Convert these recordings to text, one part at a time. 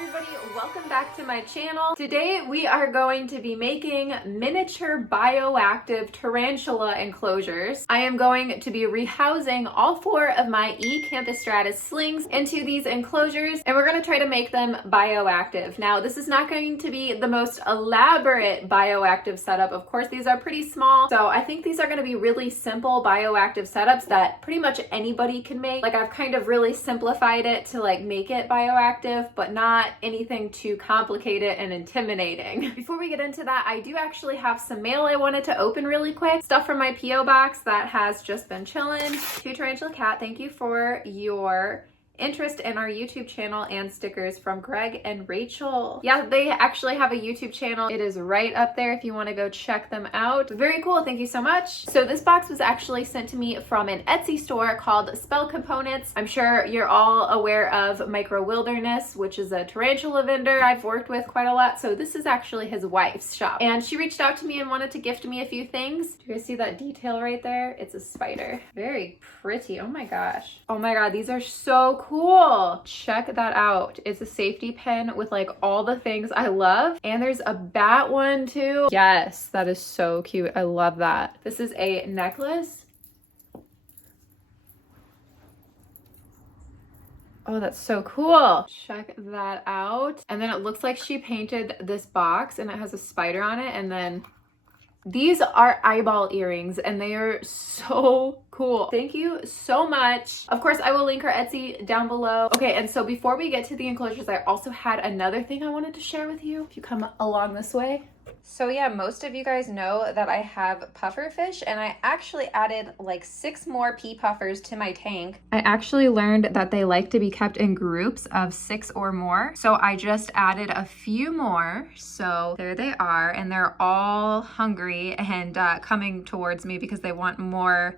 everybody, welcome back to my channel. Today we are going to be making miniature bioactive tarantula enclosures. I am going to be rehousing all 4 of my Campestratus slings into these enclosures, and we're going to try to make them bioactive. Now, this is not going to be the most elaborate bioactive setup. Of course, these are pretty small, so I think these are going to be really simple bioactive setups that pretty much anybody can make. Like, I've kind of really simplified it to like make it bioactive, but not anything too complicated and intimidating. Before we get into that, I do actually have some mail I wanted to open really quick. Stuff from my P.O. box that has just been chilling. To Tarantula Kat, thank you for your interest in our YouTube channel and stickers from Greg and Rachel. Yeah, they actually have a YouTube channel. It is right up there if you want to go check them out. Very cool. Thank you so much. So this box was actually sent to me from an Etsy store called Spell Components. I'm sure you're all aware of Micro Wilderness, which is a tarantula vendor I've worked with quite a lot. So this is actually his wife's shop. And she reached out to me and wanted to gift me a few things. Do you guys see that detail right there? It's a spider. Very pretty. Oh my gosh. Oh my God, these are so cool. Check that out. It's a safety pin with like all the things I love. And there's a bat one too. Yes, that is so cute. I love that. This is a necklace. Oh, that's so cool. Check that out. And then it looks like she painted this box and it has a spider on it. And then these are eyeball earrings and they are so cool. Thank you so much. Of course, I will link her Etsy down below. Okay, and so before we get to the enclosures, I also had another thing I wanted to share with you. If you come along this way. So yeah, most of you guys know that I have pufferfish, and I actually added like 6 more pea puffers to my tank. I actually learned that they like to be kept in groups of 6 or more. So I just added a few more. So there they are, and they're all hungry and coming towards me because they want more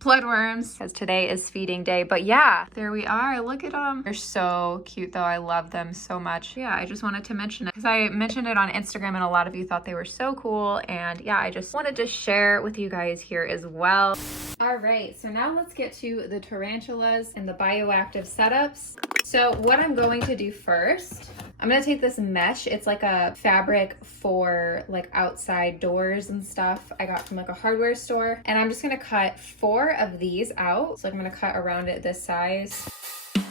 bloodworms, because today is feeding day. But yeah, there we are. Look at them. They're so cute though. I love them so much. Yeah, I just wanted to mention it because I mentioned it on Instagram and a lot of you thought they were so cool. And yeah, I just wanted to share with you guys here as well. All right, so now let's get to the tarantulas and the bioactive setups. So what I'm going to do first, I'm gonna take this mesh. It's like a fabric for like outside doors and stuff I got from like a hardware store. And I'm just gonna cut 4 of these out. So I'm gonna cut around it this size. It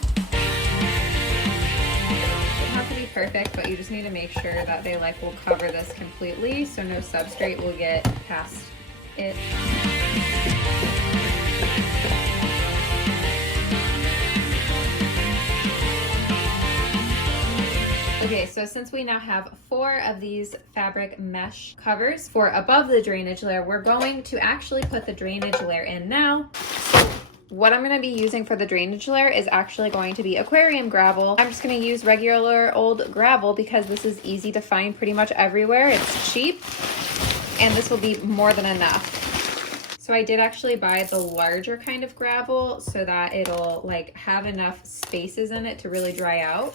doesn't have to be perfect, but you just need to make sure that they like will cover this completely so no substrate will get past it. Okay, so since we now have 4 of these fabric mesh covers for above the drainage layer, we're going to actually put the drainage layer in now. What I'm going to be using for the drainage layer is actually going to be aquarium gravel. I'm just going to use regular old gravel because this is easy to find pretty much everywhere. It's cheap, and this will be more than enough. So I did actually buy the larger kind of gravel so that it'll like have enough spaces in it to really dry out.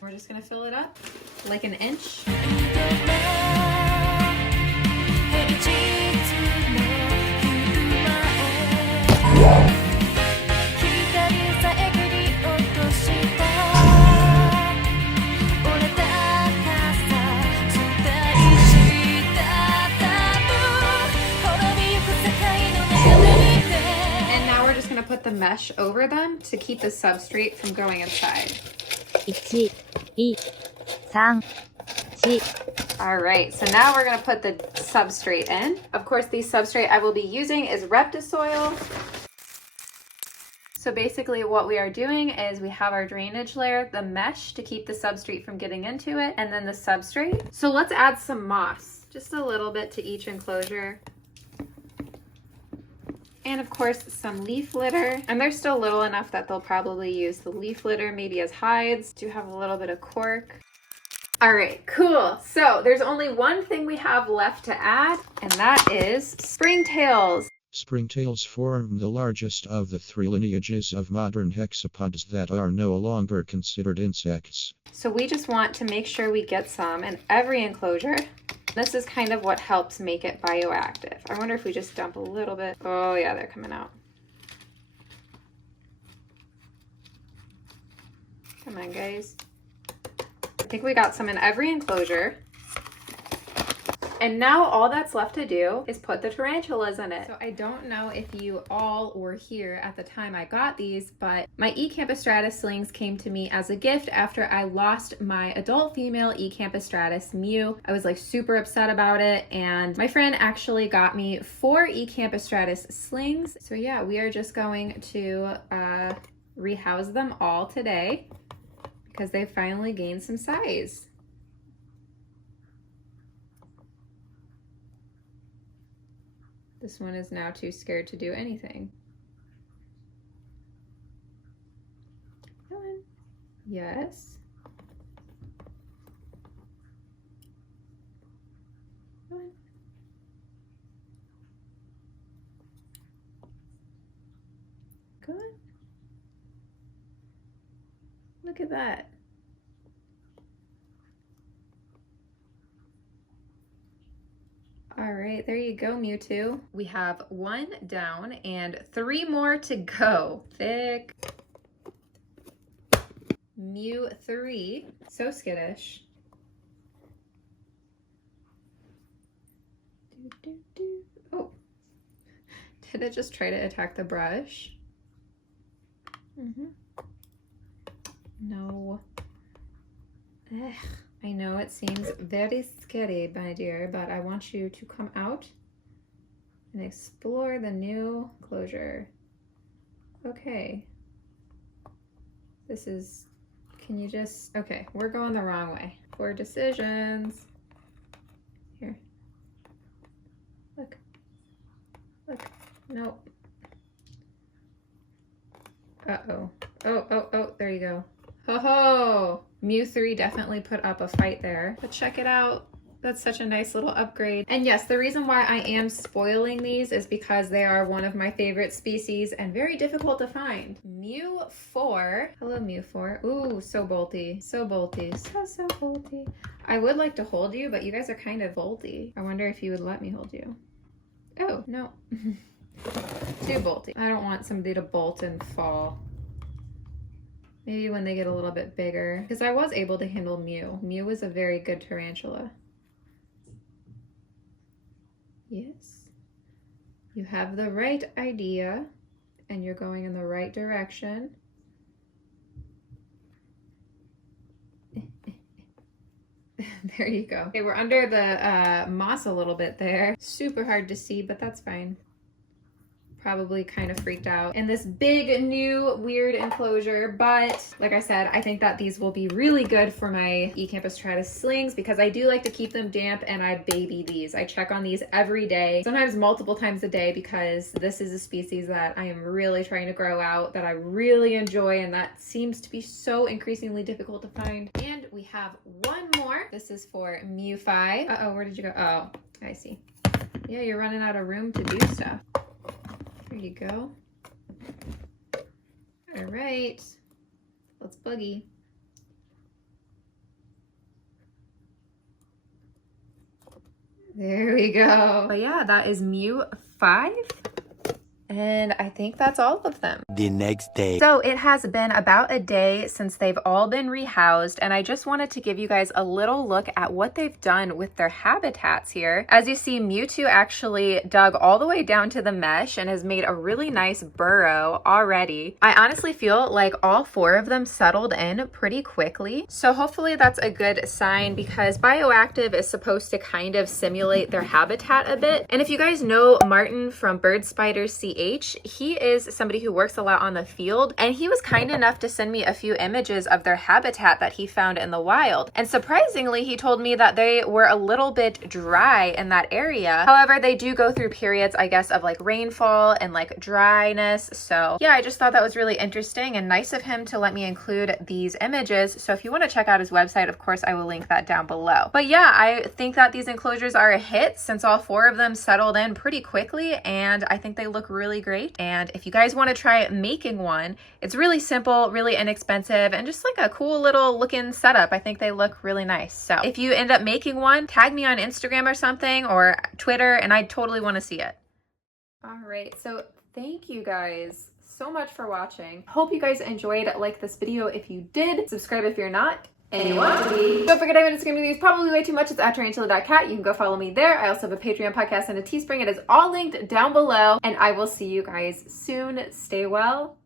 We're just gonna fill it up like an inch. And now we're just gonna put the mesh over them to keep the substrate from going inside. 1, 2, 3, 4. All right, so now we're gonna put the substrate in. Of course, the substrate I will be using is Reptiles. So basically what we are doing is we have our drainage layer, the mesh to keep the substrate from getting into it, and then the substrate. So let's add some moss, just a little bit to each enclosure. And of course, some leaf litter. And they're still little enough that they'll probably use the leaf litter maybe as hides. Do have a little bit of cork. All right, cool. So there's only one thing we have left to add, and that is Springtails. Springtails form the largest of the 3 lineages of modern hexapods that are no longer considered insects. So we just want to make sure we get some in every enclosure. This is kind of what helps make it bioactive. I wonder if we just dump a little bit. Oh yeah, they're coming out. Come on, guys. think we got some in every enclosure. And now all that's left to do is put the tarantulas in it. So I don't know if you all were here at the time I got these, but my Campestratus slings came to me as a gift after I lost my adult female Campestratus Mew. I was like super upset about it, and my friend actually got me 4 Campestratus slings. So yeah, we are just going to rehouse them all today because they finally gained some size. This one is now too scared to do anything. Come on. Yes. Come on. Come on. Look at that. All right, there you go, Mewtwo. We have 1 down and 3 more to go. Thick. Mew 3, so skittish. Oh, did it just try to attack the brush? No. Ugh. I know it seems very scary, my dear, but I want you to come out and explore the new closure. Okay. This is, can you just, okay, we're going the wrong way. 4 decisions. Here. Look. Look. Nope. Uh-oh. Oh, there you go. Ho ho! Mew 3 definitely put up a fight there. But check it out. That's such a nice little upgrade. And yes, the reason why I am spoiling these is because they are one of my favorite species and very difficult to find. Mew 4. Hello, Mew 4. Ooh, so bolty. So bolty. So bolty. I would like to hold you, but you guys are kind of bolty. I wonder if you would let me hold you. Oh, no. Too bolty. I don't want somebody to bolt and fall. Maybe when they get a little bit bigger, because I was able to handle Mew. Mew was a very good tarantula. Yes. You have the right idea and you're going in the right direction. There you go. Okay, we're under the moss a little bit there. Super hard to see, but that's fine. Probably kind of freaked out in this big new weird enclosure, but like I said, I think that these will be really good for my Campestratus slings because I do like to keep them damp and I baby these. I check on these every day, sometimes multiple times a day, because this is a species that I am really trying to grow out, that I really enjoy, and that seems to be so increasingly difficult to find. And we have 1 more. This is for Mew 5. Uh-oh, where did you go? Oh, I see. Yeah, you're running out of room to do stuff. There you go. All right, let's boogie. There we go. But yeah, that is Mew 5. And I think that's all of them. The next day. So it has been about a day since they've all been rehoused, and I just wanted to give you guys a little look at what they've done with their habitats here. As you see, Mewtwo actually dug all the way down to the mesh and has made a really nice burrow already. I honestly feel like all 4 of them settled in pretty quickly. So hopefully that's a good sign, because bioactive is supposed to kind of simulate their habitat a bit. And if you guys know Martin from Bird Spider CH, he is somebody who works a lot on the field, and he was kind enough to send me a few images of their habitat that he found in the wild. And surprisingly, he told me that they were a little bit dry in that area. However, they do go through periods, I guess, of like rainfall and like dryness. So yeah, I just thought that was really interesting and nice of him to let me include these images. So if you want to check out his website, of course, I will link that down below. But yeah, I think that these enclosures are a hit since all 4 of them settled in pretty quickly, and I think they look really great. And if you guys want to try making one, it's really simple, really inexpensive, and just like a cool little looking setup. I think they look really nice. So if you end up making one, tag me on Instagram or something, or Twitter, and I totally want to see it. All right, so thank you guys so much for watching. Hope you guys enjoyed. Like this video if you did, subscribe if you're not, and you want to be. Don't forget I'm on Instagram with you. It's probably way too much. It's at Tarantula.Kat. You can go follow me there. I also have a Patreon podcast and a Teespring. It is all linked down below, and I will see you guys soon. Stay well.